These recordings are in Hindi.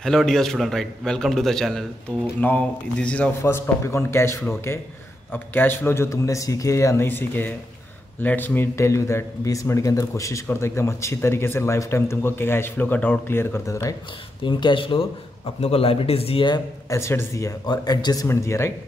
Hello dear student, right? Welcome to the channel. तो now this is our first topic on cash flow. Okay? अब कैश फ्लो जो तुमने सीखे या नहीं सीखे, let's me tell you that 20 minute के अंदर कोशिश करते एकदम अच्छी तरीके से लाइफ टाइम तुमको कैश फ्लो का डाउट क्लियर कर देते, राइट? तो इन कैश फ्लो अपने को लाइबिलिटीज दी है, एसेट्स दी है और एडजस्टमेंट दी है, राइट?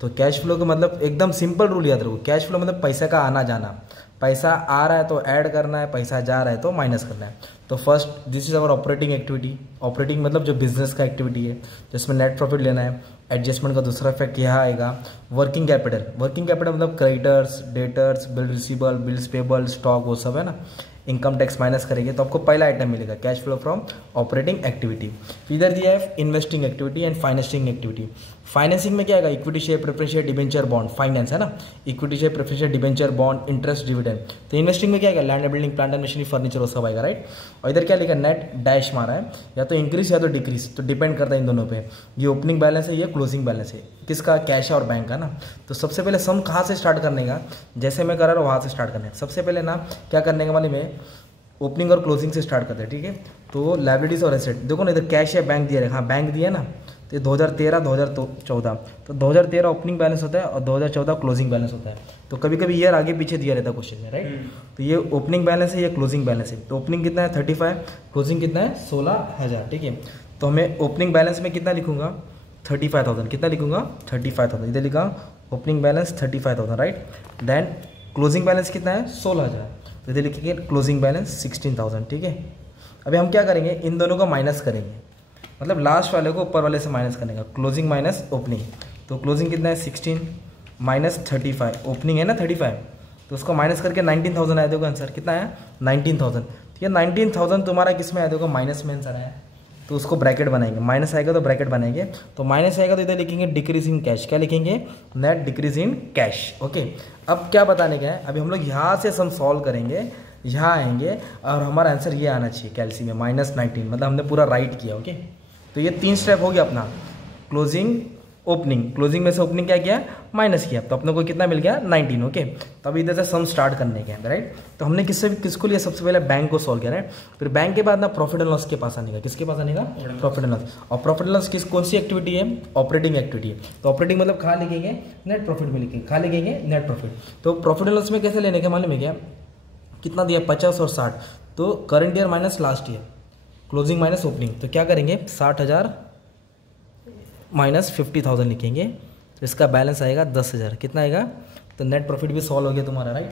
तो कैश फ्लो का मतलब एकदम सिंपल रूल याद रखो। कैश फ्लो मतलब पैसे का आना जाना। पैसा आ रहा है तो ऐड करना है, पैसा जा रहा है तो माइनस करना है। तो first this is our operating activity. Operating मतलब जो बिजनेस का एक्टिविटी है जिसमें नेट प्रॉफिट लेना है। एडजस्टमेंट का दूसरा इफेक्ट यहाँ आएगा वर्किंग कैपिटल। वर्किंग कैपिटल मतलब creditors, debtors, bill receivable, bills payable, stock, वो सब है ना। इनकम टैक्स माइनस करेंगे तो आपको पहला आइटम मिलेगा cash flow from operating activity. इधर दिया है investing activity and financing activity. Financing में क्या आएगा? Equity share, preference share, debenture, bond. Finance है ना, equity share, preference share, debenture, bond, interest, dividend. तो इन्वेस्टिंग में क्या आएगा? Land building, plant and machinery, furniture, वो सब आएगा, राइट? और इधर क्या लिखा? नेट डैश मारा है, या तो इंक्रीज या तो डिक्रीज, तो डिपेंड करता है इन दोनों पे। ये ओपनिंग बैलेंस है, ये क्लोजिंग बैलेंस है। किसका? कैश है और बैंक का ना। तो सबसे पहले सम कहाँ से स्टार्ट करने का? जैसे मैं कर रहा हूँ वहाँ से स्टार्ट करना है। सबसे पहले ना क्या करने का मालूम है? ओपनिंग और क्लोजिंग से स्टार्ट करते हैं, ठीक है? तो लायबिलिटीज और एसेट देखो ना, इधर कैश या बैंक दिया है। हाँ, बैंक दिया ना, तो ये 2013 2014। तो 2013 ओपनिंग बैलेंस होता है और 2014 क्लोजिंग बैलेंस होता है। तो कभी कभी ईयर आगे पीछे दिया रहता है क्वेश्चन में, राइट? तो ये ओपनिंग बैलेंस है, ये क्लोजिंग बैलेंस है। तो ओपनिंग कितना है? 35, क्लोजिंग कितना है? 16,000, ठीक है? तो हमें ओपनिंग बैलेंस में कितना लिखूंगा? 35,000। कितना लिखूंगा? 35,000। इधर लिखा opening balance 35,000, right? Then closing balance कितना है? 16,000। तो इधर लिखेंगे क्लोजिंग बैलेंस 16,000, ठीक है? अभी हम क्या करेंगे? इन दोनों को माइनस करेंगे, मतलब लास्ट वाले को ऊपर वाले से माइनस करने का। Closing minus opening. तो क्लोजिंग कितना है? 16 माइनस 35। ओपनिंग है ना 35, तो उसको माइनस करके 19,000 आया। देखो आंसर कितना है? 19,000। तो ये 19,000 तुम्हारा किस में आया? देखो माइनस में आंसर आया, तो उसको ब्रैकेट बनाएंगे। माइनस आएगा तो ब्रैकेट बनाएंगे। तो माइनस आएगा तो इधर लिखेंगे डिक्रीज इन कैश। क्या लिखेंगे? Net decrease in cash. Okay, अब क्या बताने का है? अभी हम लोग यहाँ से सम सॉल्व करेंगे, यहाँ आएंगे और हमारा आंसर ये आना चाहिए कैलसी में -19। मतलब हमने पूरा राइट किया। ओके, तो ये 3 स्टेप हो गया अपना। Closing, opening. क्लोजिंग में से ओपनिंग क्या किया? माइनस किया, तो अपने को कितना मिल गया? 19। ओके, तो अभी इधर से सम स्टार्ट करने के अंदर, राइट? तो हमने किसको लिया? सबसे पहले बैंक को सॉल्व किया, राइट? फिर बैंक के बाद ना प्रॉफिट एंड लॉस के पास आने का। किसके पास आने का? Profit and loss. और प्रॉफिट एंड लॉस कौन सी एक्टिविटी है? ऑपरेटिंग एक्टिविटी है। तो ऑपरेटिंग मतलब कहाँ लिखेंगे? नेट प्रॉफिट में लिखेंगे। कहाँ लिखेंगे? Net profit. तो प्रॉफिट एंड लॉस में कैसे लेने का मालूम है क्या? कितना दिया? 50 और 60। तो current year minus last year, closing minus opening. तो क्या करेंगे? 60,000 माइनस 50,000 लिखेंगे, तो इसका बैलेंस आएगा 10,000। कितना आएगा? तो नेट प्रॉफिट भी सॉल्व हो गया तुम्हारा, राइट?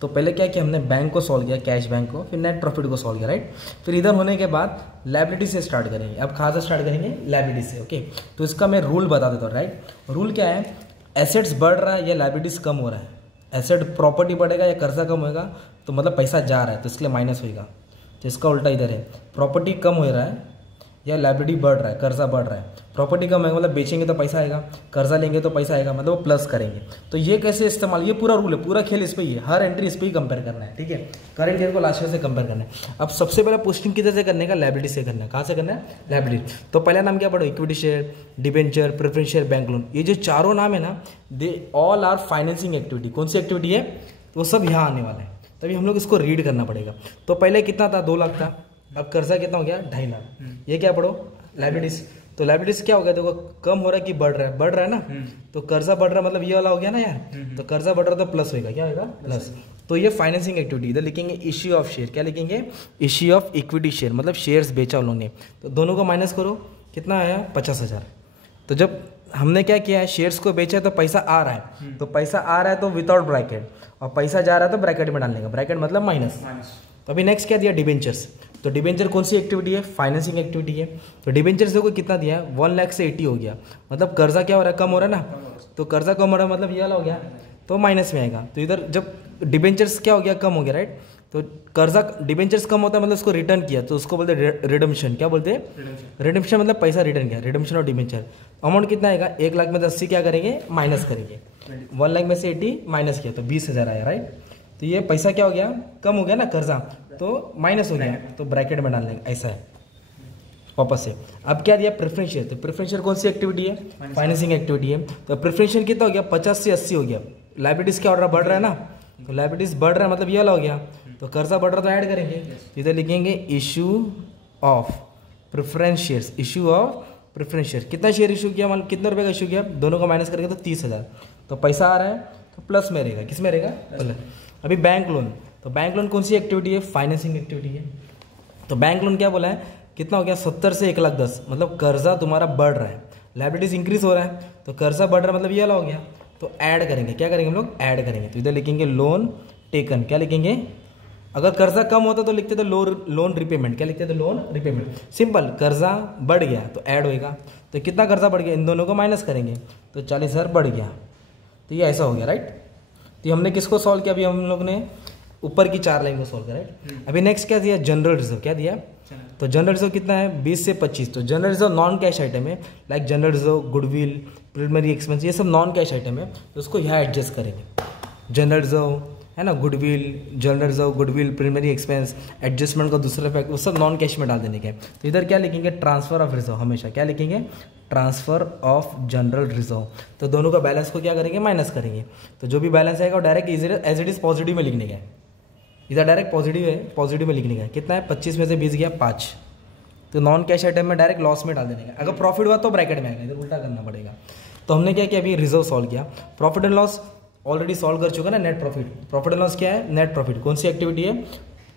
तो पहले क्या किया हमने? बैंक को सॉल्व किया, कैश बैंक को, फिर नेट प्रॉफिट को सॉल्व किया, राइट? फिर इधर होने के बाद लायबिलिटी से स्टार्ट करेंगे। अब कहाँ से स्टार्ट करेंगे? लायबिलिटी से। ओके, तो इसका मैं रूल बता देता हूँ, राइट? रूल क्या है? एसेट्स बढ़ रहा है या लायबिलिटीज कम हो रहा है? एसेट प्रॉपर्टी बढ़ेगा या कर्जा कम होगा, तो मतलब पैसा जा रहा है, तो इसके लिए माइनस होगा। तो इसका उल्टा इधर है, प्रॉपर्टी कम हो रहा है या लायबिलिटी बढ़ रहा है, कर्जा बढ़ रहा है। प्रॉपर्टी कम है मतलब बेचेंगे तो पैसा आएगा, कर्जा लेंगे तो पैसा आएगा, मतलब वो प्लस करेंगे। तो ये कैसे इस्तेमाल? ये पूरा रूल है, पूरा खेल इस पे ही है। हर एंट्री इस पे ही कंपेयर करना है, ठीक है? करंट ईयर को लास्ट ईयर से कंपेयर करना है। अब सबसे पहले पोस्टिंग किधर से करने का? लायबिलिटी से करना है। कहाँ से करना है? लायबिलिटी। तो पहला नाम क्या पढ़ो? Equity share, debenture, preference share, bank loan. ये जो चारों नाम है ना, they all are financing activity. कौन सी एक्टिविटी है? वो सब यहाँ आने वाला है, तभी हम लोग इसको रीड करना पड़ेगा। तो पहले कितना था? 2 लाख था। अब कर्जा कितना हो गया? 2.5 लाख। ये क्या पढ़ो? लायबिलिटीज। तो लायबिलिटीज क्या हो गया? देखो कम हो रहा है कि बढ़ रहा है? बढ़ रहा है ना। तो कर्जा बढ़ रहा है मतलब ये वाला हो गया ना यार। तो कर्जा बढ़ रहा है तो प्लस होगा। क्या होगा? प्लस। तो ये फाइनेंसिंग एक्टिविटी। इधर लिखेंगे इश्यू ऑफ शेयर। क्या लिखेंगे? इश्यू ऑफ इक्विटी शेयर, मतलब शेयर्स बेचा उन्होंने। तो दोनों को माइनस करो, कितना आया? 50,000। तो जब हमने क्या किया है? शेयर्स को बेचा है तो पैसा आ रहा है, तो पैसा आ रहा है तो विदाउट ब्रैकेट, और पैसा जा रहा है तो ब्रैकेट में डालने का। ब्रैकेट मतलब माइनस। तो अभी नेक्स्ट क्या दिया? डिबेंचर्स। तो डिबेंचर कौन सी एक्टिविटी है? फाइनेंसिंग एक्टिविटी है। तो डिबेंचर्स देखो कितना दिया है? 1 लाख से 80 हो गया, मतलब कर्जा क्या हो रहा है? कम हो रहा है ना। तो कर्जा कम हो रहा है मतलब ये वाला हो गया, तो माइनस में आएगा। तो इधर जब डिबेंचर्स क्या हो गया? कम हो गया, राइट? तो कर्जा, डिबेंचर्स कम होता है मतलब उसको रिटर्न किया, तो उसको बोलते हैं रिडम्पशन। क्या बोलते हैं? रिडम्पशन मतलब पैसा रिटर्न किया, रिडम्पशन और डिबेंचर। अमाउंट कितना आएगा? 1 लाख में 80 क्या करेंगे? माइनस करेंगे। 1 लाख में से 80 माइनस किया तो 20,000 आया, राइट? तो ये पैसा क्या हो गया? कम हो गया ना कर्जा, तो माइनस हो गया, तो ब्रैकेट में डालने ऐसा है वापस से। अब क्या दिया? Preference share. तो प्रेफरेंस शेयर कौन सी एक्टिविटी है? फाइनेंसिंग एक्टिविटी है। तो प्रेफरेंस शेयर कितना हो गया? 50 से 80 हो गया। लायबिलिटीज क्या हो रहा है? बढ़ रहा है ना। तो लायबिलिटीज बढ़ रहा है मतलब ये वाला हो गया। तो कर्जा बढ़ रहा तो ऐड करेंगे, इधर लिखेंगे issue of preference shares, issue of preference share. कितना शेयर इशू किया, मतलब कितने रुपये का इशू किया, दोनों को माइनस करेंगे तो 30,000। तो पैसा आ रहा है तो प्लस में रहेगा, किस में रहेगा, प्लस। अभी बैंक लोन, तो बैंक लोन कौन सी एक्टिविटी है, फाइनेंसिंग एक्टिविटी है। तो बैंक लोन क्या बोला है, कितना हो गया, 70 से 1,10,000, मतलब कर्जा तुम्हारा बढ़ रहा है, लाइबिलिटीज इंक्रीज हो रहा है, तो कर्जा बढ़ रहा है मतलब ये वाला हो गया। तो ऐड करेंगे, क्या करेंगे हम लोग, ऐड करेंगे। तो इधर लिखेंगे लोन टेकन, क्या लिखेंगे, अगर कर्जा कम होता तो लिखते थे लोन रिपेमेंट, क्या लिखते थे, लोन रिपेमेंट। सिंपल, कर्जा बढ़ गया तो ऐड होएगा। तो कितना कर्जा बढ़ गया, इन दोनों को माइनस करेंगे तो 40,000 बढ़ गया। तो ये ऐसा हो गया, राइट। तो हमने किसको सॉल्व किया, अभी हम लोग ने ऊपर की 4 लाइन को सॉल्व किया, राइट। अभी नेक्स्ट क्या दिया, जनरल रिजर्व, क्या दिया, तो जनरल रिजर्व कितना है, 20 से 25। तो general reserve non cash item है, like general reserve, goodwill, preliminary expense, ये सब नॉन कैश आइटम है, तो उसको यहाँ एडजस्ट करेंगे। जनरल रिजर्व है ना, goodwill, general reserve, goodwill, preliminary expense, adjustment का दूसरा फैक्ट, वो सब नॉन कैश में डाल देने के। तो इधर क्या लिखेंगे, ट्रांसफर ऑफ रिजर्व, हमेशा क्या लिखेंगे, ट्रांसफर ऑफ जनरल रिजर्व। तो दोनों का बैलेंस को क्या करेंगे, माइनस करेंगे। तो जो भी बैलेंस आएगा वो direct as it is positive में लिखने का, इधर डायरेक्ट पॉजिटिव है, पॉजिटिव में लिखने का। कितना है, 25 में से 20 गया 5। तो नॉन कैश आइटम में डायरेक्ट लॉस में डाल देने का। अगर प्रॉफिट हुआ तो ब्रैकेट में आएगा, इधर उल्टा करना पड़ेगा। तो हमने क्या किया, अभी रिजर्व सॉल्व किया, profit and loss already solve कर चुका ना, net profit. Profit and loss क्या है, नेट प्रॉफिट, कौन सी एक्टिविटी है,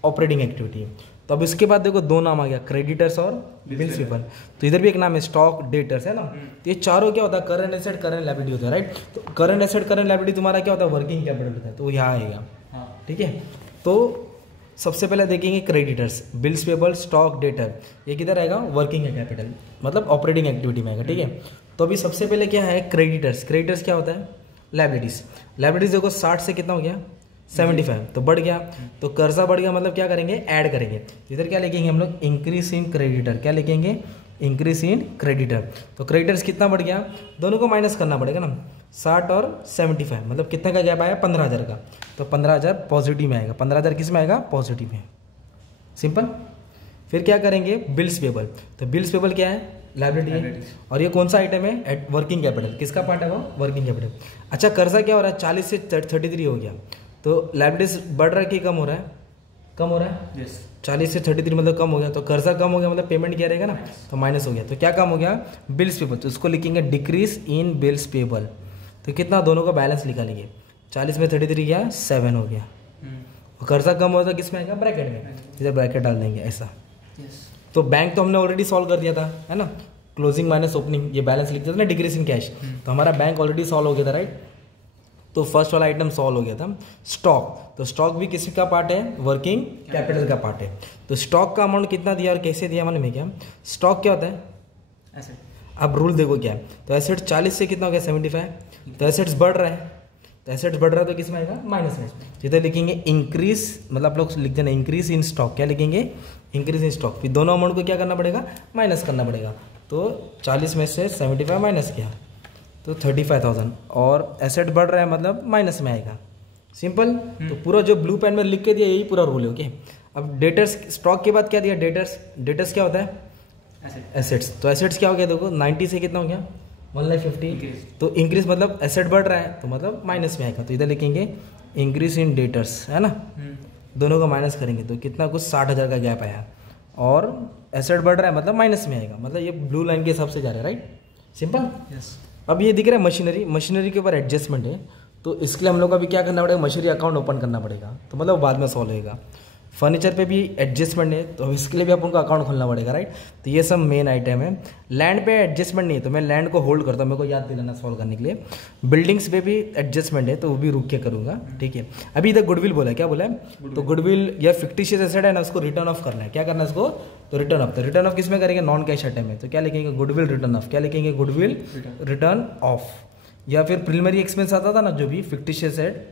ऑपरेटिंग एक्टिविटी है। तो अब इसके बाद देखो 2 नाम आ गया, क्रेडिटर्स और बिल्स पेबल। तो इधर भी एक नाम है स्टॉक डेटर्स, है ना। तो ये चारों क्या होता है, करंट एसेट करंट लायबिलिटी होता है, राइट। तो करंट एसेट करंट लायबिलिटी तुम्हारा क्या होता है, वर्किंग कैपिटल होता है, तो यहाँ आएगा, ठीक है। तो सबसे पहले देखेंगे creditors, bills payable, stock debtor, ये किधर आएगा, वर्किंग कैपिटल, मतलब ऑपरेटिंग एक्टिविटी में आएगा, ठीक है। तो अभी सबसे पहले क्या है, क्रेडिटर्स। क्रेडिटर्स क्या होता है, लायबिलिटीज। लायबिलिटीज देखो 60 से कितना हो गया, 75, तो बढ़ गया। तो कर्जा बढ़ गया मतलब क्या करेंगे, ऐड करेंगे। इधर क्या लिखेंगे हम लोग, इंक्रीज इन क्रेडिटर, क्या लिखेंगे, इंक्रीज इन क्रेडिटर। तो क्रेडिटर्स कितना बढ़ गया, दोनों को माइनस करना पड़ेगा ना, 60 और 75, मतलब कितने का गैप आया, 15,000 का। तो 15,000 पॉजिटिव में आएगा, 15,000 किस में आएगा, पॉजिटिव में, सिंपल। फिर क्या करेंगे, बिल्स पेबल। तो बिल्स पेबल क्या है, लायबिलिटी है, और ये कौन सा आइटम है, वर्किंग कैपिटल। किसका पार्ट है वो, वर्किंग कैपिटल। अच्छा, कर्जा क्या हो रहा है, 40 से 33 हो गया। तो लायबिलिटीज बढ़ रहा है कि कम हो रहा है, कम हो रहा है, यस। 40 से 33 मतलब कम हो गया। तो कर्जा कम हो गया मतलब पेमेंट क्या रहेगा ना, तो माइनस हो गया। तो क्या कम हो गया, बिल्स पेबल। तो उसको लिखेंगे डिक्रीज इन बिल्स पेबल। तो कितना, दोनों का बैलेंस निकालेंगे, 40 में 33 गया, 7 हो गया। और कर्जा कम हो तो किस में आएगा, ब्रैकेट में, इधर ब्रैकेट डाल देंगे ऐसा। तो बैंक तो हमने ऑलरेडी सॉल्व कर दिया था, है ना, क्लोजिंग माइनस ओपनिंग, ये बैलेंस लिखते थे ना, डिक्रीज इन कैश। तो हमारा बैंक ऑलरेडी सॉल्व हो गया था, राइट। तो फर्स्ट वाला आइटम सॉल्व हो गया था। स्टॉक, तो स्टॉक भी किसी का पार्ट है, वर्किंग कैपिटल का पार्ट है। तो स्टॉक का अमाउंट कितना दिया और कैसे दिया, मालूम है क्या, स्टॉक क्या होता है, एसेट। अब रूल देखो क्या है, तो एसेट 40 से कितना हो गया, 75। तो एसेट्स बढ़ रहा है, तो एसेट्स बढ़ रहा है तो किस में आएगा, माइनस में। इधर लिखेंगे इंक्रीज, मतलब आप लोग लिख देना इंक्रीज इन स्टॉक, क्या लिखेंगे, इंक्रीज इन स्टॉक। फिर दोनों अमाउंट को क्या करना पड़ेगा, माइनस करना पड़ेगा। तो 40 में से 75 माइनस किया तो 35,000, और एसेट बढ़ रहा है मतलब माइनस में आएगा, सिंपल। तो पूरा जो ब्लू पेन में लिख के दिया यही पूरा रूल है, ओके। अब डेटर्स, स्टॉक के बाद क्या दिया, डेटर्स। डेटर्स क्या होता है, एसेट्स। तो एसेट्स क्या हो गया देखो, 90 से कितना हो गया, 1,50,000। तो इंक्रीज मतलब एसेट बढ़ रहा है तो मतलब माइनस में आएगा। तो इधर लिखेंगे इंक्रीज इन डेटर्स, है ना, दोनों का माइनस करेंगे तो कितना, कुछ 60,000 का गैप आया, और एसेट बढ़ रहा है मतलब माइनस में आएगा, मतलब ये ब्लू लाइन के हिसाब से जा रहा है, राइट, सिंपल, यस। अब ये दिख रहा है मशीनरी, मशीनरी के ऊपर एडजस्टमेंट है, तो इसके लिए हम लोग को अभी क्या करना पड़ेगा, मशीनरी अकाउंट ओपन करना पड़ेगा, तो मतलब बाद में सॉल्व होएगा। फर्नीचर पे भी एडजस्टमेंट है, तो इसके लिए भी अपन को अकाउंट खोलना पड़ेगा, राइट। तो ये सब मेन आइटम है। लैंड पे एडजस्टमेंट नहीं है, तो मैं लैंड को होल्ड करता हूँ, मेरे को याद दिलाना सॉल्व करने के लिए। बिल्डिंग्स पे भी एडजस्टमेंट है, तो वो भी रुक के करूँगा, ठीक है। अभी इधर गुडविल बोला है, क्या बोला है, तो गुडविल या फिक्टिशियस एसेट है ना, उसको रिटर्न ऑफ करना है। क्या करना है इसको, तो रिटर्न ऑफ। तो रिटर्न ऑफ किस में करेंगे, नॉन कैश आइटम में, तो क्या लिखेंगे, गुडविल रिटर्न ऑफ। क्या लिखेंगे, गुडविल रिटर्न ऑफ। या फिर प्रिलिमिनरी एक्सपेंस आता था ना, जो भी फिक्टिशियस एसेट,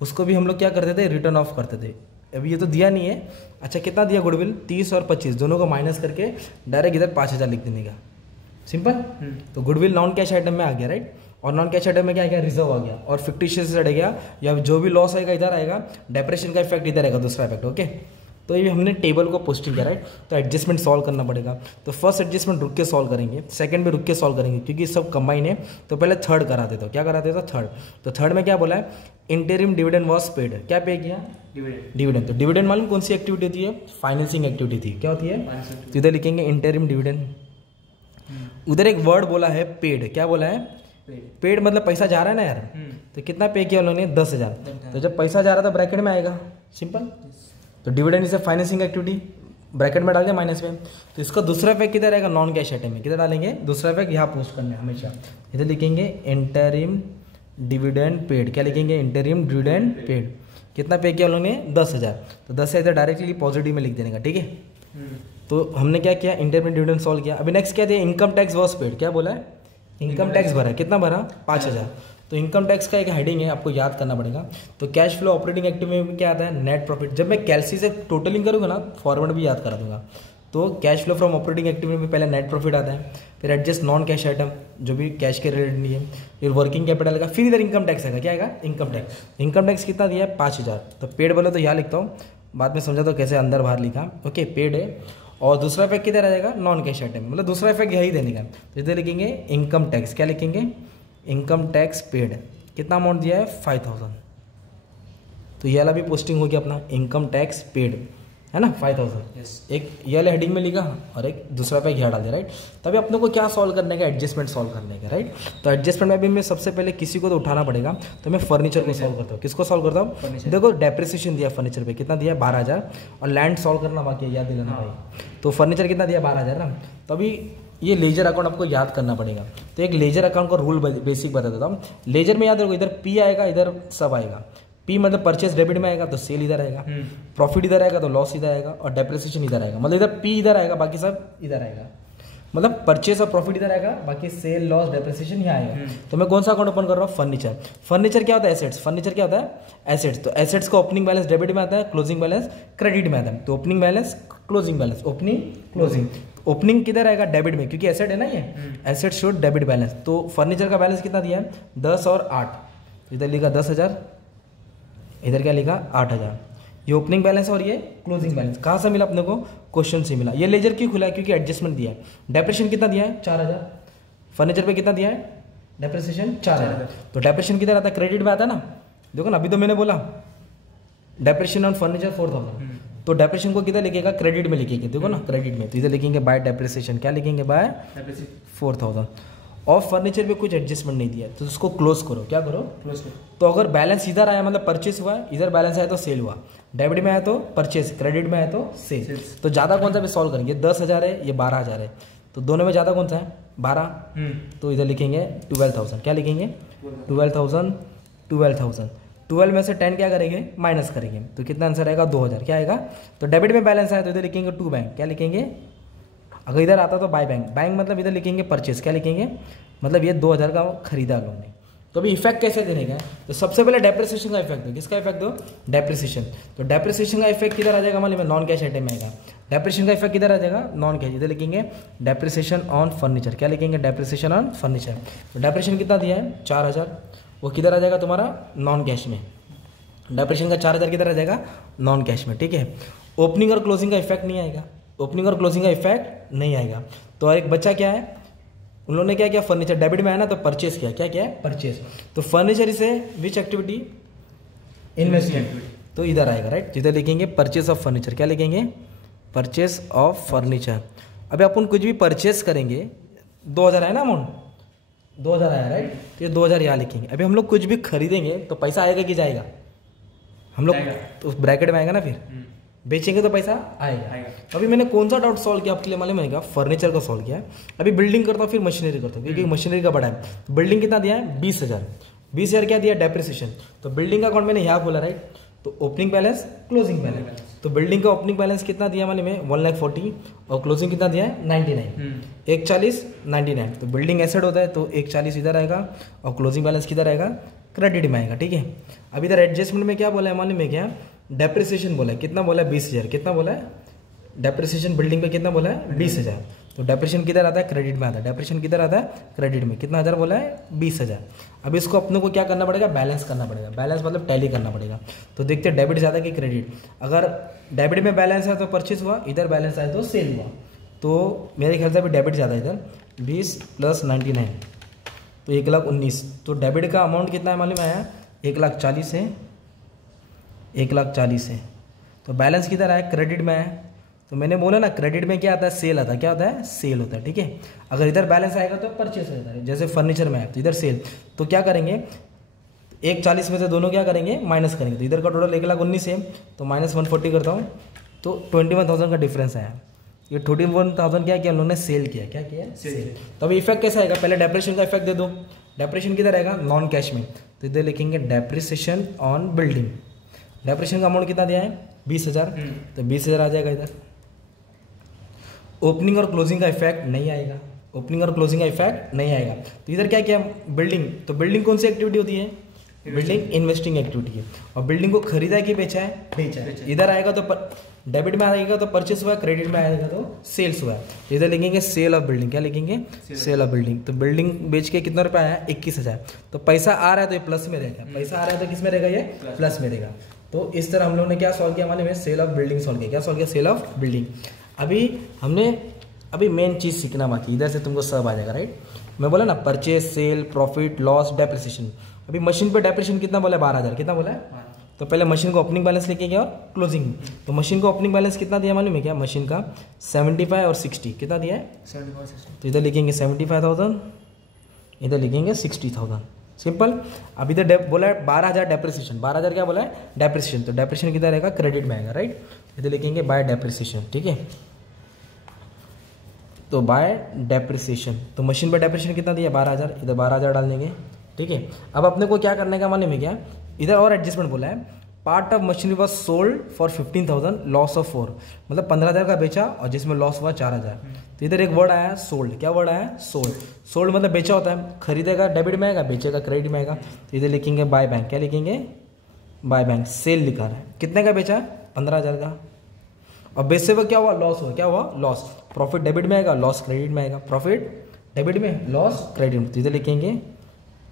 उसको भी हम लोग क्या करते थे, रिटर्न ऑफ करते थे। अभी ये तो दिया नहीं है। अच्छा, कितना दिया गुडविल, 30 और 25, दोनों को माइनस करके डायरेक्ट इधर 5,000 लिख देने का, सिंपल। तो गुडविल नॉन कैश आइटम में आ गया, राइट। और नॉन कैश आइटम में क्या आ गया, रिजर्व आ गया, और फिक्टिशियस एसेट आ गया, या जो भी लॉस आएगा इधर आएगा, डेप्रेशन का इफेक्ट इधर आएगा, दूसरा इफेक्ट, ओके। तो ये हमने टेबल को पोस्टिंग किया, राइट। तो एडजस्टमेंट सॉल्व करना पड़ेगा। तो फर्स्ट एडजस्टमेंट रुक के सॉल्व करेंगे, सेकंड भी रुक के सॉल्व करेंगे क्योंकि सब कंबाइन है। तो पहले थर्ड करा देता हूँ, क्या करा देता थर्ड। तो थर्ड में क्या बोला है, इंटरिम डिविडेंड वॉज पेड, क्या पे किया, डिविडेंड। तो डिविडेंड मालूम कौन सी एक्टिविटी होती है, फाइनेंसिंग एक्टिविटी थी, क्या होती है। तो इधर लिखेंगे इंटरिम डिविडेंड। उधर एक वर्ड बोला है पेड, क्या बोला है, पेड मतलब पैसा जा रहा है ना यार। तो कितना पे किया उन्होंने, 10,000। तो जब पैसा जा रहा था ब्रैकेट में आएगा, सिंपल। तो dividend is a financing activity, bracket में डाल दिया माइनस में। तो इसका दूसरा इफेक्ट किधर आएगा, नॉन कैश आइटम में, किधर डालेंगे, दूसरा इफेक्ट यहाँ पोस्ट करना है हमेशा। इधर लिखेंगे इंटरिम डिविडेंड पेड, क्या लिखेंगे, इंटरिम डिविडेंड पेड। कितना पे किया उन्होंने, 10,000। तो 10 इधर डायरेक्टली पॉजिटिव में लिख देने का, ठीक है। तो हमने क्या किया, इंटरिम डिविडेंड सॉल्व किया। अभी नेक्स्ट क्या दिया, इनकम टैक्स वॉज पेड, क्या बोला है, इनकम टैक्स भरा, कितना भरा, 5,000। तो इनकम टैक्स का एक हेडिंग है, आपको याद करना पड़ेगा। तो कैश फ्लो ऑपरेटिंग एक्टिविटी में क्या आता है, नेट प्रॉफिट। जब मैं कैलसी से टोटलिंग करूँगा ना, फॉर्मेट भी याद करा दूंगा। तो cash flow from operating activity में पहले नेट प्रॉफिट आता है, फिर एडजस्ट नॉन कैश आइटम जो भी कैश के रिलेटेड नहीं है, फिर वर्किंग कैपिटल आएगा, फिर इधर इनकम टैक्स आएगा, क्या आएगा, इनकम टैक्स। इनकम टैक्स कितना दिया है, 5,000। तो पेड बोले तो यहाँ लिखता हूँ, बाद में समझा तो कैसे अंदर बाहर लिखा, ओके, पेड है। और दूसरा इफेक्ट किधर आ जाएगा, नॉन कैश आइटम, मतलब दूसरा इफेक्ट यही देने का। तो इधर लिखेंगे इनकम टैक्स, क्या लिखेंगे, इनकम टैक्स पेड। कितना अमाउंट दिया है, 5,000। तो ये वाला भी पोस्टिंग हो गया अपना, इनकम टैक्स पेड, है ना, 5,000। एक ये वाले हेडिंग में लिखा और एक दूसरा पे यहाँ डाल दिया, राइट। तभी अपने को क्या सॉल्व करने का, एडजस्टमेंट सॉल्व करने का, राइट। तो एडजस्टमेंट में भी मैं सबसे पहले किसी को तो उठाना पड़ेगा। तो मैं फर्नीचर को सॉल्व करता हूँ, किसको सॉल्व करता हूँ, देखो डेप्रिसिएशन दिया फर्नीचर पे, कितना दिया, 12,000। और लैंड सॉल्व करना बाकी है, याद दिलाना भाई। तो फर्नीचर कितना दिया, 12,000 ना। तो अभी ये लेजर अकाउंट आपको याद करना पड़ेगा। तो एक लेजर अकाउंट का रूल बेसिक बता देता हूँ। लेजर में याद रखो, इधर पी आएगा, इधर सब आएगा। पी मतलब परचेज डेबिट में आएगा तो सेल इधर आएगा, प्रॉफिट इधर आएगा तो लॉस इधर आएगा, और डेप्रिसिएशन इधर आएगा। मतलब इधर पी इधर आएगा, बाकी सब इधर आएगा। मतलब परचेज और प्रॉफिट इधर आएगा, बाकी सेल लॉस डेप्रिसिएशन यहाँ आएगा। तो मैं कौन सा अकाउंट ओपन कर रहा हूँ, फर्नीचर। फर्नीचर क्या होता है, एसेट्स। फर्नीचर क्या होता है, एसेट्स। तो एसेट्स का ओपनिंग बैलेंस डेबिट में आता है, क्लोजिंग बैलेंस क्रेडिट में आता है। तो opening balance, closing balance, opening closing. Opening किधर आएगा, डेबिट में, क्योंकि एसेट है ना ये, एसेट शोड डेबिट बैलेंस। तो फर्नीचर का बैलेंस कितना दिया है, 10 और 8। इधर लिखा 10,000, इधर क्या लिखा, 8,000। ये ओपनिंग बैलेंस और ये क्लोजिंग बैलेंस कहाँ से मिला अपने को, क्वेश्चन से मिला। ये लेजर क्यों खुला है, क्योंकि एडजस्टमेंट दिया है। डेप्रिसिएशन कितना दिया है, 4,000। फर्नीचर पे कितना दिया है, डेप्रिसिएशन 4,000। तो डेप्रिसिएशन किधर आता है, क्रेडिट में आता है ना। देखो ना, अभी तो मैंने बोला डेप्रिसिएशन ऑन फर्नीचर 4,000। तो डेप्रिसिएशन को किधर लिखेगा, क्रेडिट में लिखेंगे, देखो ना, क्रेडिट में। तो इधर लिखेंगे बाय डेप्रिसिएशन, क्या लिखेंगे, बाय 4,000। और फर्नीचर पे कुछ एडजस्टमेंट नहीं दिया है, तो उसको क्लोज करो, क्या करो, क्लोज करो। तो अगर बैलेंस इधर आया मतलब परचेस हुआ, इधर बैलेंस आया तो सेल हुआ, डेबिट में आया तो परचेस, क्रेडिट में आया तो सेल। तो ज़्यादा कौन सा भी सॉल्व करेंगे, 10,000 है, ये 12,000 है। तो दोनों में ज़्यादा कौन सा है, 12। तो इधर लिखेंगे 12,000, क्या लिखेंगे, 12,000। 12 में से 10 क्या करेंगे, माइनस करेंगे। तो कितना आंसर आएगा, 2,000। क्या आएगा, तो डेबिट में बैलेंस आया तो इधर लिखेंगे टू बैंक, क्या लिखेंगे। अगर इधर आता तो बाय बैंक, बैंक मतलब इधर लिखेंगे परचेस, क्या लिखेंगे, मतलब ये 2,000 का खरीदा लोगों ने। तो अभी इफेक्ट कैसे देने का है, तो सबसे पहले डेप्रिसिएशन का इफेक्ट दो। किसका इफेक्ट दो, डेप्रिसिएशन। तो डेप्रिसिएशन का इफेक्ट किधर आ जाएगा, मान लीजिए नॉन कैश आइटम में आएगा। डेप्रिसिएशन का इफेक्ट किधर आ जाएगा, नॉन कैश। इधर लिखेंगे डेप्रिसिएशन ऑन फर्नीचर, क्या लिखेंगे, डेप्रिसिएशन ऑन फर्नीचर। तो डेप्रिसिएशन कितना दिया है, 4,000। वो किधर आ जाएगा तुम्हारा, नॉन कैश में। डेप्रिसिएशन का 4,000 किधर आ जाएगा, नॉन कैश में, ठीक है। ओपनिंग और क्लोजिंग का इफेक्ट नहीं आएगा, ओपनिंग और क्लोजिंग का इफेक्ट नहीं आएगा। तो और एक बच्चा क्या है, उन्होंने क्या किया, फर्नीचर डेबिट में आया ना, तो परचेस किया, क्या किया, परचेस। तो फर्नीचर इसे विच एक्टिविटी, इन्वेस्टमेंट। तो इधर आएगा, राइट। इधर लिखेंगे परचेस ऑफ फर्नीचर, क्या लिखेंगे, परचेस ऑफ फर्नीचर। अभी अपन कुछ भी परचेस करेंगे, 2,000 है ना अमाउंट, 2,000 आया, राइट। तो ये 2,000 यहाँ लिखेंगे। अभी हम लोग कुछ भी खरीदेंगे तो पैसा आएगा कि जाएगा, हम लोग तो उस ब्रैकेट में आएगा ना, फिर बेचेंगे तो पैसा आएगा। अभी मैंने कौन सा डाउट सॉल्व किया आपके लिए मालूम है, फर्नीचर का सॉल्व किया है। अभी बिल्डिंग करता हूँ, फिर मशीनरी करता हूँ, क्योंकि मशीनरी का बड़ा है। बिल्डिंग कितना दिया है, 20,000। 20,000 क्या दिया, डेप्रिसिएशन। तो बिल्डिंग का अकाउंट मैंने यहाँ खोला, राइट। तो ओपनिंग बैलेंस, क्लोजिंग बैलेंस। तो बिल्डिंग का ओपनिंग बैलेंस कितना दिया मालूम है, 1,40,000। और क्लोजिंग कितना दिया है, 99। 1,40,000, 99। तो बिल्डिंग एसेट होता है, तो 1,40,000 इधर आएगा, और क्लोजिंग बैलेंस किधर आएगा, क्रेडिट में आएगा, ठीक है। अब इधर एडजस्टमेंट में क्या बोला है मालूम है, क्या डेप्रिसिएशन बोला है, कितना बोला है, 20,000। कितना बोला है, डेप्रिसिएशन बिल्डिंग पे कितना बोला है, 20,000। तो डेप्रिसिएशन किधर आता है, क्रेडिट में आता है। डेप्रिसिएशन किधर आता है, क्रेडिट में। कितना हज़ार बोला है, 20,000। अब इसको अपने को क्या करना पड़ेगा, बैलेंस करना पड़ेगा। बैलेंस मतलब टैली करना पड़ेगा। तो देखते हैं डेबिट ज़्यादा कि क्रेडिट। अगर डेबिट में बैलेंस है तो परचेज हुआ, इधर बैलेंस आए तो सेल हुआ। तो मेरे ख्याल से अभी डेबिट ज़्यादा है इधर, 20 + 99 तो 1,19,000। तो डेबिट का अमाउंट कितना है मालूम आया, 1,40,000 है, 1,40,000 है। तो बैलेंस किधर आया, क्रेडिट में आया। तो मैंने बोला ना क्रेडिट में क्या आता है, सेल आता है। क्या होता है, सेल होता है, ठीक है। अगर इधर बैलेंस आएगा तो परचेस होता है, जैसे फर्नीचर में आया तो इधर सेल। तो क्या करेंगे, 1,40,000 में से दोनों क्या करेंगे, माइनस करेंगे। तो इधर का टोटल 1,19,000 है, तो -140 करता हूँ, तो 21,000 का डिफरेंस आया। ये 21,000 क्या किया, उन्होंने सेल किया। क्या किया, सेल। तो अभी इफेक्ट कैसा आएगा, पहले डेप्रिसिएशन का इफेक्ट दे दो। डेप्रिसिएशन किधर आएगा, नॉन कैश में। तो इधर लिखेंगे डेप्रिसिएशन ऑन बिल्डिंग। डेप्रिसिएशन का अमाउंट कितना दिया है, 20,000। तो 20,000 आ जाएगा इधर। ओपनिंग और क्लोजिंग का इफेक्ट नहीं आएगा, ओपनिंग और क्लोजिंग का इफेक्ट नहीं आएगा। तो इधर क्या किया, बिल्डिंग। तो बिल्डिंग कौन सी एक्टिविटी होती है, बिल्डिंग इन्वेस्टिंग एक्टिविटी है। और बिल्डिंग को खरीदा है कि बेचा है, बेचा है। इधर आएगा तो डेबिट में आएगा तो परचेस हुआ, क्रेडिट में आएगा तो सेल्स हुआ। तो इधर लिखेंगे सेल ऑफ बिल्डिंग। क्या लिखेंगे, सेल ऑफ बिल्डिंग। तो बिल्डिंग बेच के कितना रुपया आया, 21,000। तो पैसा आ रहा है तो ये प्लस में रहेगा, पैसा आ रहा है तो किस में रहेगा, ये प्लस में रहेगा। तो इस तरह हम लोगों ने क्या सॉल्व किया, माने में सेल ऑफ बिल्डिंग सॉल्व किया। क्या सॉल्व किया, सेल ऑफ बिल्डिंग। अभी मेन चीज़ सीखना बाकी, इधर से तुमको सब आ जाएगा, राइट। मैं बोला ना purchase, sale, profit, loss, depreciation. अभी मशीन पे डेप्रिसिएशन कितना बोला है, 12,000। कितना बोला है, तो पहले मशीन को ओपनिंग बैलेंस लेके गया और क्लोजिंग। तो मशीन को ओपनिंग बैलेंस कितना दिया मालूम है क्या, मशीन का 75 और 60 कितना दिया है, 75 60। तो इधर लिखेंगे 75,000, इधर लिखेंगे 60,000, सिंपल। अब इधर बोला है 12,000 डेप्रिसिएशन। 12,000 क्या बोला है, डेप्रिसिएशन। तो डेप्रिसिएशन किधर रहेगा, क्रेडिट में आएगा, राइट। इधर लिखेंगे बाय डेप्रिसिएशन, ठीक है। तो बाय डेप्रिसिएशन, तो मशीन पर डेप्रिसिएशन कितना दिया, 12,000। इधर 12,000 डाल देंगे, ठीक है। अब अपने को क्या करने का माने में क्या, इधर और एडजस्टमेंट बोला है। Part of machinery was sold for 15,000, loss of 4, मतलब 15,000 का बेचा और जिसमें लॉस हुआ 4,000। तो इधर एक वर्ड आया सोल्ड। क्या वर्ड आया, सोल्ड। सोल्ड मतलब बेचा होता है, खरीदेगा डेबिट में आएगा, बेचेगा क्रेडिट में आएगा। तो इधर लिखेंगे बाय बैंक। क्या लिखेंगे, बाय बैंक। सेल लिखा है, कितने का बेचा, 15,000 का। और बेचते हुए क्या हुआ, लॉस हुआ। क्या हुआ, लॉस। प्रॉफिट डेबिट में आएगा, लॉस क्रेडिट में आएगा। प्रॉफिट डेबिट में, लॉस क्रेडिट में। तो इधर लिखेंगे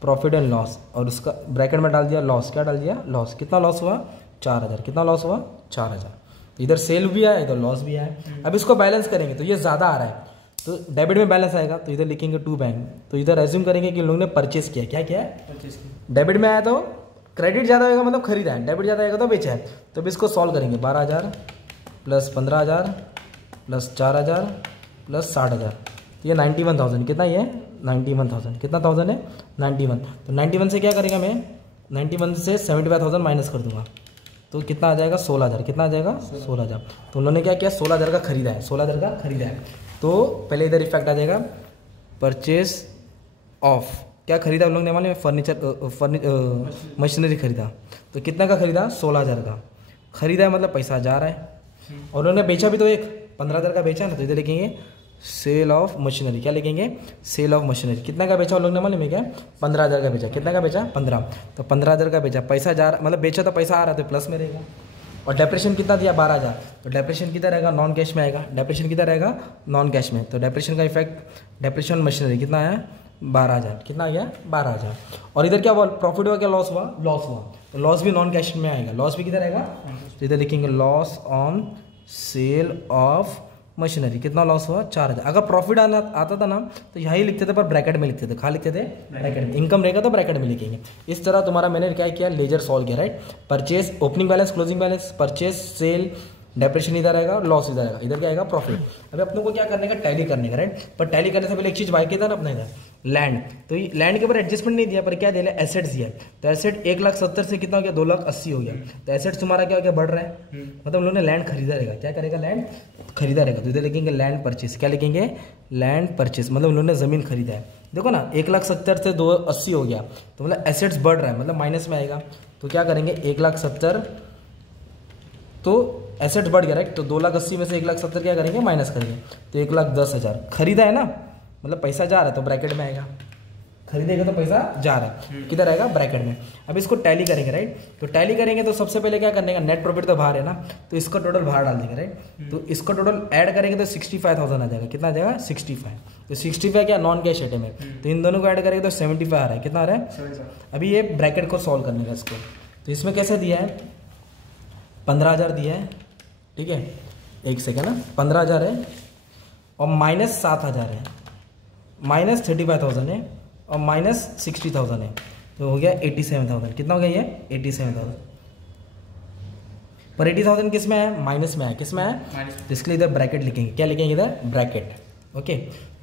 प्रॉफिट एंड लॉस, और उसका ब्रैकेट में डाल दिया लॉस। क्या डाल दिया, लॉस। कितना लॉस हुआ, 4,000। कितना लॉस हुआ, 4,000। तो इधर सेल भी आया, इधर लॉस भी आया। अब इसको बैलेंस करेंगे तो ये ज़्यादा आ रहा है, तो डेबिट में बैलेंस आएगा। तो इधर लिखेंगे टू बैंक। तो इधर एज्यूम करेंगे कि लोगों ने परचेस किया। क्या किया है, परचेस किया। डेबिट में आया तो क्रेडिट ज़्यादा आएगा, मतलब खरीदा है। डेबिट ज़्यादा आएगा तो बेचा है। तो अब इसको सॉल्व करेंगे, 12,000 + 15,000 + 4,000 + 60,000। तो ये 91,000। कितना ये 91,000। कितना थाउजेंड है, 91। तो 91 से क्या करेगा, मैं 91 से 75,000 माइनस कर दूंगा। तो कितना आ जाएगा, 16,000। कितना आ जाएगा, 16,000। तो उन्होंने क्या किया, 16,000 का खरीदा है, 16,000 का खरीदा है। तो पहले इधर इफेक्ट आ जाएगा, परचेज ऑफ। क्या खरीदा उन लोगों ने, माने फर्नीचर मशीनरी खरीदा। तो कितना का खरीदा, 16,000 का खरीदा है, मतलब पैसा जा रहा है। और उन्होंने बेचा भी तो एक 15,000 का बेचा ना। तो इधर लिखेंगे सेल ऑफ मशीनरी। क्या लिखेंगे, सेल ऑफ मशीनरी। कितना का बेचा उन लोगों ने मालूम है क्या, 15,000 का बेचा। कितना का बेचा, 15। तो 15,000 का बेचा, पैसा जा रहा, मतलब बेचा तो पैसा आ रहा है, तो प्लस में रहेगा। और डेप्रिसिएशन कितना दिया, 12,000। तो डेप्रिसिएशन किधर रहेगा, नॉन कैश में आएगा। डेप्रिसिएशन किधर रहेगा, नॉन कैश में। तो डेप्रिसिएशन का इफेक्ट, डेप्रिसिएशन मशीनरी कितना आया, 12,000। कितना आ गया, 12,000। और इधर क्या हुआ, प्रॉफिट हुआ, क्या लॉस हुआ, लॉस हुआ। तो लॉस भी नॉन कैश में आएगा, लॉस भी किधर आएगा। तो इधर लिखेंगे loss on sale of machinery. कितना लॉस हुआ, 4,000। अगर प्रॉफिट आता था ना तो यहाँ ही लिखते थे, पर ब्रैकेट में लिखते थे। कहाँ लिखते थे, ब्रैकेट में। इनकम रहेगा तो ब्रैकेट में लिखेंगे। इस तरह तुम्हारा मैंने क्या किया, लेजर सॉल्व किया, right. Purchase, opening balance, closing balance, purchase, sale, depreciation इधर आएगा, लॉस इधर आएगा। इधर क्या आएगा, प्रॉफिट। अभी अपने को क्या करने का, टैली करने का, राइट। पर टैली करने से पहले एक चीज बाकी था ना अपने इधर, लैंड। तो लैंड के ऊपर एडजस्टमेंट नहीं दिया, पर क्या दिया, एसेट्स दिया। तो एसेट 1,70,000 से कितना हो गया, 2,80,000 हो गया। तो एसेट्स तुम्हारा क्या हो गया, बढ़ रहा है, मतलब उन लोगों ने लैंड खरीदा रहेगा। क्या करेगा, लैंड खरीदा रहेगा। तो इधर लिखेंगे लैंड परचेज। क्या लिखेंगे, लैंड परचेज, मतलब उन्होंने जमीन खरीदा है। देखो ना, 1,70,000 से 2,80,000 हो गया, तो मतलब एसेट्स बढ़ रहा है, मतलब माइनस में आएगा। तो क्या करेंगे, 1,70,000, तो एसेट्स बढ़ गया, राइट। तो 2,80,000 में से 1,70,000 क्या करेंगे, माइनस करेंगे। तो 1,10,000 खरीदा है ना, मतलब पैसा जा रहा है, तो ब्रैकेट में आएगा। खरीदेगा तो पैसा जा रहा है, किधर आएगा, ब्रैकेट में। अब इसको टैली करेंगे, राइट। तो टैली करेंगे तो सबसे पहले क्या करने का, नेट प्रॉफिट तो बाहर है ना, तो इसका टोटल बाहर डाल देंगे, राइट। तो इसका टोटल ऐड करेंगे तो 65,000 आ जाएगा। कितना आ जाएगा, 65। तो 65 क्या, नॉन कैश आइटम है, तो इन दोनों को ऐड करेंगे तो 75 आ रहा है। कितना आ रहा है, अभी ये ब्रैकेट को सॉल्व करने का इसको। तो इसमें कैसे दिया है, 15,000 दिया है, ठीक है, एक सेकेंड ना, 15,000 है और माइनस 7,000 है, माइनस 35,000 है और माइनस 60,000 है, तो हो गया 87,000। कितना हो गया ये, 87,000। पर 80,000 किस में है, माइनस में है, किस में है, तो इसके लिए इधर ब्रैकेट लिखेंगे, क्या लिखेंगे इधर, ब्रैकेट। ओके,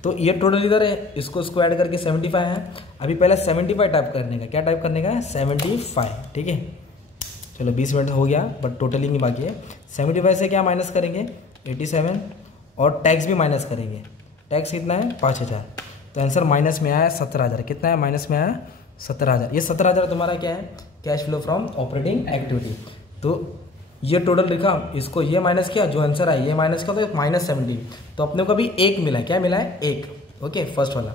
तो ये टोटल इधर है, इसको ऐड करके 75 है। अभी पहले 75 टाइप करने का, क्या टाइप करने का है, 75, ठीक है। चलो 20 मिनट हो गया, बट टोटलिंग ही बाकी है। 75 से क्या माइनस करेंगे, 87, और टैक्स भी माइनस करेंगे। टैक्स कितना है, 5,000, तो आंसर माइनस में आया 17,000। कितना है, माइनस में आया 17,000। ये 17,000 तुम्हारा क्या है, cash flow from operating activity. तो ये टोटल लिखा, इसको ये माइनस किया, जो आंसर आया ये माइनस किया, तो माइनस 70। तो अपने को अभी 1 मिला है, क्या मिला है, 1। ओके, फर्स्ट वाला।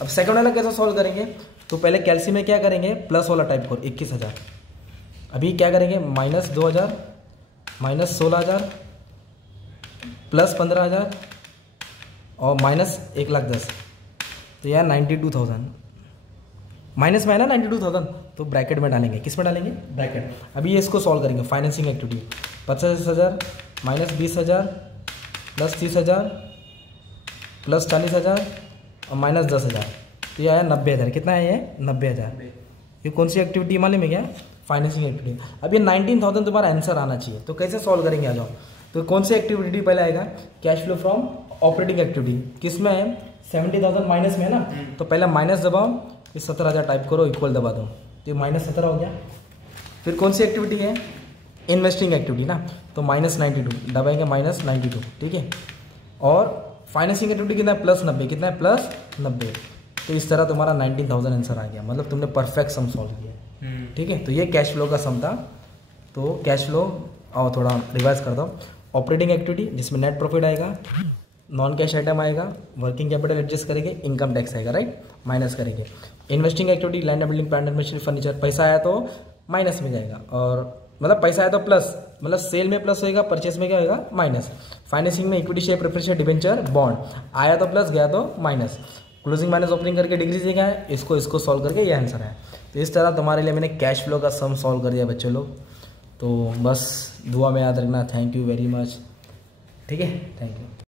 अब सेकंड वाला कैसे सॉल्व करेंगे, तो पहले कैलसी में क्या करेंगे, प्लस वाला टाइप करो, 21,000। अभी क्या करेंगे, माइनस 2,000, माइनस 16,000, प्लस 15,000 और माइनस 1,10,000, तो यार 92,000 माइनस में है ना, 92,000, तो ब्रैकेट में डालेंगे, किस में डालेंगे, ब्रैकेट। अभी ये इसको सॉल्व करेंगे, financing activity 25,000 minus 20,000 plus 30,000 plus 40,000 और माइनस 10,000, तो ये आया 90,000। कितना है ये, 90,000। ये कौन सी एक्टिविटी मालूम है क्या, फाइनेंसिंग एक्टिविटी। अब ये 19,000 तुम्हारा आंसर आना चाहिए, तो कैसे सॉल्व करेंगे, आ जाओ। तो कौन सी एक्टिविटी पहले आएगा, cash flow from operating activity, किस में है, 70,000 माइनस में है ना, तो पहले माइनस दबाओ, फिर 17,000 टाइप करो, इक्वल दबा दो, तो ये माइनस 17 हो गया। फिर कौन सी एक्टिविटी है, इन्वेस्टिंग एक्टिविटी ना, तो माइनस 92 दबाएंगे, माइनस 92, ठीक है। और फाइनेंसिंग एक्टिविटी कितना है, प्लस 90, कितना है, प्लस 90। तो इस तरह तुम्हारा 19,000 आंसर आ गया, मतलब तुमने परफेक्ट सम सॉल्व किया, ठीक है। तो ये कैश फ्लो का सम था। तो कैश फ्लो और थोड़ा रिवाइज कर दो, ऑपरेटिंग एक्टिविटी जिसमें नेट प्रॉफिट आएगा, नॉन कैश आइटम आएगा, वर्किंग कैपिटल एडजस्ट करेंगे, इनकम टैक्स आएगा, राइट, माइनस करेंगे। Investing activity, land and building, plant and machinery, furniture, पैसा आया तो माइनस में जाएगा, और मतलब पैसा आया तो प्लस, मतलब सेल में प्लस होएगा, परचेस में क्या होगा, माइनस। फाइनेंसिंग में equity share, preference share, debenture, bond, आया तो प्लस, गया तो माइनस। क्लोजिंग माइनस ओपनिंग करके डिग्री देखा है, इसको सॉल्व करके ये आंसर है। तो इस तरह तुम्हारे लिए मैंने कैश फ्लो का सम सॉल्व कर दिया बच्चों लोग। तो बस दुआ में याद रखना, थैंक यू वेरी मच, ठीक है, थैंक यू।